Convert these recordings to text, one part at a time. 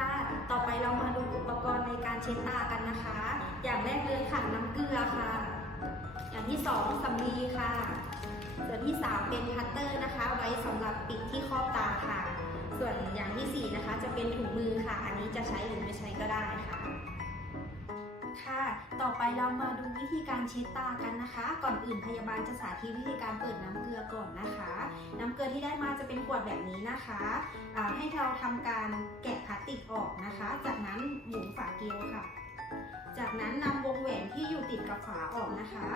ค่ะ ต่อไปเรามาดูอุปกรณ์ในการเช็ดตากันนะคะ อย่างแรกเลยค่ะน้ำเกลือค่ะ อย่างที่สองสำลีค่ะ ส่วนที่สามเป็นคัตเตอร์นะคะ ไว้สำหรับปิดที่ครอบตาค่ะ ส่วนอย่างที่สี่นะคะ จะเป็นถุงมือค่ะ อันนี้จะใช้หรือไม่ใช้ก็ได้ค่ะ ค่ะ ต่อไปเรามาดูวิธีการเช็ดตากันนะคะ ก่อนอื่นพยาบาลจะสาธิตวิธีการเปิดน้ำเกลือก่อนนะคะ น้ำเกลือที่ได้มาจะเป็นขวดแบบนี้นะคะให้เราทำการแกะพลาสติกออกนะคะ จากนั้นหมุนฝาเกลียวค่ะ จากนั้นนำวงแหวนที่อยู่ติดกับฝาออกนะคะ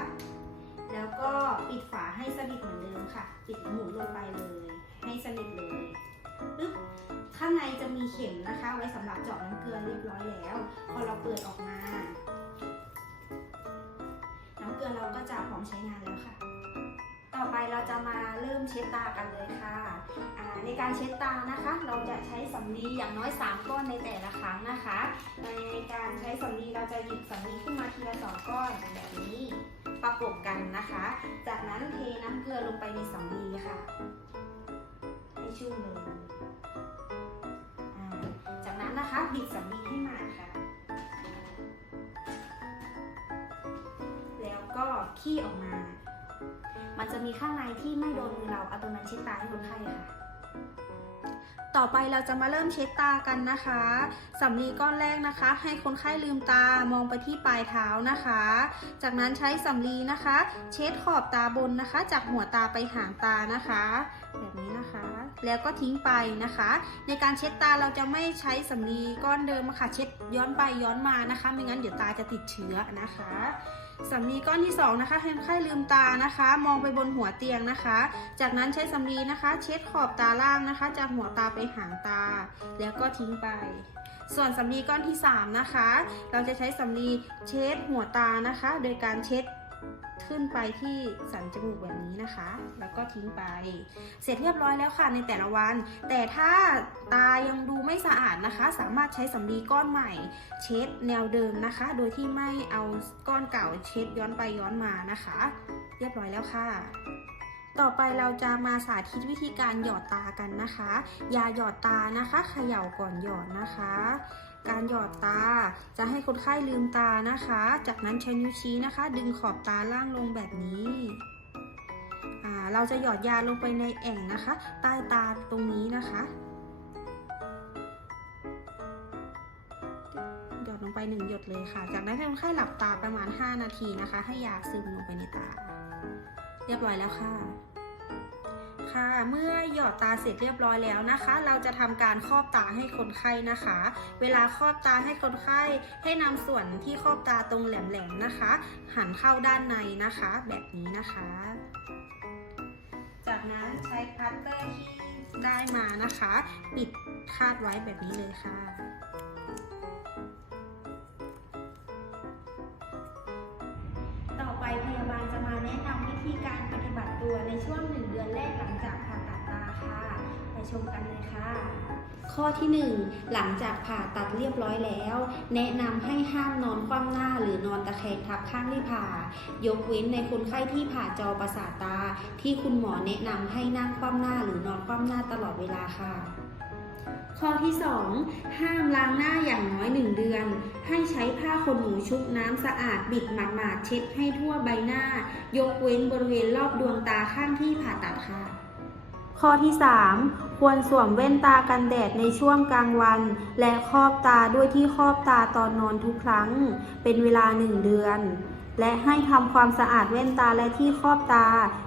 แล้วก็ปิดฝาให้สนิทเหมือนเดิมค่ะ ปิดหมุนลงไปเลย ให้สนิทเลยปึ๊บ ข้างในจะมีเข็มนะคะ ไว้สำหรับเจาะน้ำเกลือเรียบร้อยแล้ว พอเราเปิดออกมา น้ำเกลือเราก็จะพร้อมใช้งานแล้วค่ะ ต่อไปเราจะมาเริ่มเช็ดตากันเลยค่ะในการเช็ดตานะคะ เราจะใช้สำลีอย่างน้อย 3 ก้อนในแต่ละครั้งนะคะ ในการใช้สำลีเราจะหยิบสำลีขึ้นมาทีละสองก้อนแบบนี้ประกบกันนะคะ จากนั้นเทน้ำเกลือลงไปในสำลีค่ะ ให้ชุ่มเลย บิดสำลีให้มาค่ะ แล้วก็ขี้ออกมา มันจะมีข้างในที่ไม่โดนมือเราเอาตรงนั้นเช็ดตาให้คนไข้ค่ะ ต่อไปเราจะมาเริ่มเช็ดตากันนะคะสำลีก้อนแรกนะคะ ให้คนไข้ลืมตามองไปที่ปลายเท้านะคะ จากนั้นใช้สำลีนะคะ เช็ดขอบตาบนนะคะ จากหัวตาไปหางตานะคะ แบบนี้นะคะ แล้วก็ทิ้งไปนะคะ ในการเช็ดตาเราจะไม่ใช้สำลีก้อนเดิมค่ะเช็ดย้อนไปย้อนมานะคะ ไม่งั้นเดี๋ยวตาจะติดเชื้อนะคะสำลีก้อนที่สองนะคะให้คนไข้ลืมตานะคะ มองไปบนหัวเตียงนะคะ จากนั้นใช้สำลีนะคะ เช็ดขอบตาล่างนะคะ จากหัวตาไปหางตา แล้วก็ทิ้งไป ส่วนสำลีก้อนที่สามนะคะ เราจะใช้สำลีเช็ดหัวตานะคะ โดยการเช็ด ขึ้นไปที่สันจมูกแบบนี้นะคะ แล้วก็ทิ้งไป เสร็จเรียบร้อยแล้วค่ะในแต่ละวัน แต่ถ้าตายังดูไม่สะอาดนะคะ สามารถใช้สำลีก้อนใหม่ เช็ดแนวเดิมนะคะ โดยที่ไม่เอาก้อนเก่าเช็ดย้อนไปย้อนมานะคะ เรียบร้อยแล้วค่ะต่อไปเราจะมาสาธิตวิธีการหยอดตากันนะคะ ยาหยอดตานะคะเขย่าก่อนหยอดนะคะ การหยอดตา จะให้คนไข้ลืมตานะคะ จากนั้นใช้นิ้วชี้นะคะ ดึงขอบตาล่างลงแบบนี้เราจะหยอดยาลงไปในแอ่งนะคะ ใต้ตาตรงนี้นะคะ หยอดลงไปหนึ่งหยดเลยค่ะ จากนั้นให้คนไข้หลับตาประมาณ 5 นาทีนะคะ ให้ยาซึมลงไปในตา เรียบร้อยแล้วค่ะ ค่ะ เมื่อหยอดตาเสร็จเรียบร้อยแล้วนะคะ เราจะทำการครอบตาให้คนไข้นะคะ เวลาครอบตาให้คนไข้ให้นำส่วนที่ครอบตาตรงแหลมๆนะคะ หันเข้าด้านในนะคะ แบบนี้นะคะ จากนั้นใช้พัตเตอร์ที่ได้มานะคะ ปิดคาดไว้แบบนี้เลยค่ะ ตัวในช่วงหนึ่งเดือนแรกหลังจากผ่าตัดตาค่ะ ไปชมกันเลยค่ะ ข้อที่ 1 หลังจากผ่าตัดเรียบร้อยแล้ว แนะนำให้ห้ามนอนคว่ำหน้าหรือนอนตะแคงทับข้างที่ผ่า ยกเว้นในคนไข้ที่ผ่าจอประสาทตา ที่คุณหมอแนะนำให้นั่งคว่ำหน้าหรือนอนคว่ำหน้าตลอดเวลาค่ะ ข้อที่ 2 ห้ามล้างหน้าอย่างน้อย 1 เดือน ให้ใช้ผ้าขนหนูชุบน้ำสะอาดบิดหมาดๆเช็ดให้ทั่วใบหน้า ยกเว้นบริเวณรอบดวงตาข้างที่ผ่าตัดค่ะ ข้อที่ 3 ควรสวมแว่นตากันแดดในช่วงกลางวัน และครอบตาด้วยที่ครอบตาตอนนอนทุกครั้ง เป็นเวลา 1 เดือน และให้ทำความสะอาดแว่นตาและที่ครอบตา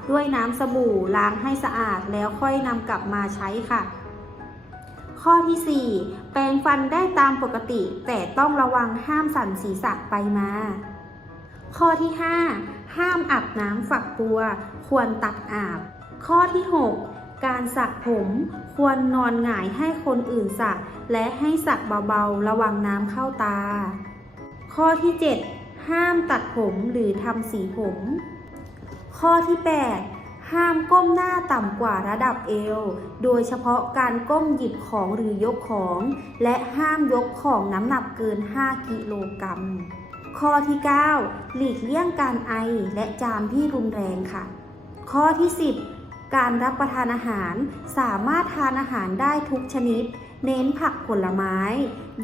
ด้วยน้ำสบู่ล้างให้สะอาดแล้วค่อยนำกลับมาใช้ค่ะ ข้อที่ 4 แปรงฟันได้ตามปกติ แต่ต้องระวังห้ามสั่นศีรษะไปมา ข้อที่ 5 ห้ามอาบน้ำฝักบัว ควรตักอาบ ข้อที่ 6 การสระผมควรนอนหงายให้คนอื่นสระและให้สระเบาๆ ระวังน้ำเข้าตา ข้อที่ 7 ห้ามตัดผมหรือทำสีผม ข้อที่ 8 ห้ามก้มหน้าต่ำกว่าระดับเอว โดยเฉพาะการก้มหยิบของหรือยกของ และห้ามยกของน้ำหนักเกิน 5 กิโลกรัม ข้อที่ 9 หลีกเลี่ยงการไอและจามที่รุนแรงค่ะ ข้อที่ 10 การรับประทานอาหารสามารถทานอาหารได้ทุกชนิด เน้นผักผลไม้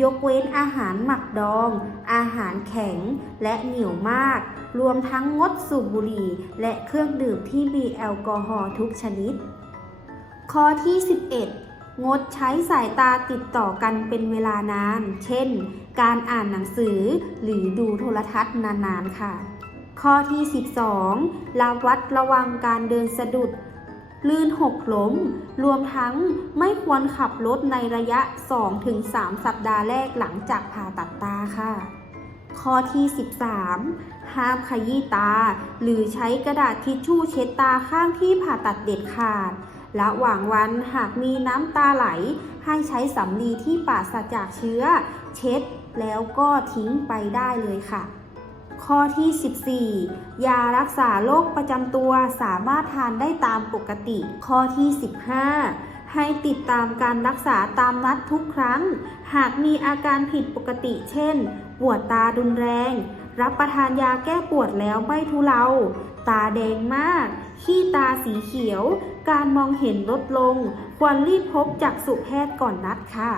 ยกเว้นอาหารหมักดอง อาหารแข็งและเหนียวมาก รวมทั้งงดสูบบุหรี่ และเครื่องดื่มที่มีแอลกอฮอล์ทุกชนิด ข้อที่ 11งดใช้สายตาติดต่อกันเป็นเวลานาน เช่น การอ่านหนังสือหรือดูโทรทัศน์นานๆค่ะ ข้อที่ 12ระวัดระวังการเดินสะดุด ลื่นหกล้ม รวมทั้งไม่ควรขับรถในระยะ 2-3 สัปดาห์แรกหลังจากผ่าตัดตาค่ะ ข้อที่ 13 ห้ามขยี้ตา หรือใช้กระดาษทิชชู่เช็ดตาข้างที่ผ่าตัดเด็ดขาดระหว่างวันหากมีน้ำตาไหล ให้ใช้สำลีที่ปราศจากเชื้อ เช็ดแล้วก็ทิ้งไปได้เลยค่ะ ข้อที่ 14 ยารักษาโรคประจำตัวสามารถทานได้ตามปกติ ข้อที่ 15 ให้ติดตามการรักษาตามนัดทุกครั้ง หากมีอาการผิดปกติ เช่น ปวดตารุนแรง รับประทานยาแก้ปวดแล้วไม่ทุเลา ตาแดงมาก ขี้ตาสีเขียว การมองเห็นลดลง ควรรีบพบจักษุแพทย์ก่อนนัดค่ะ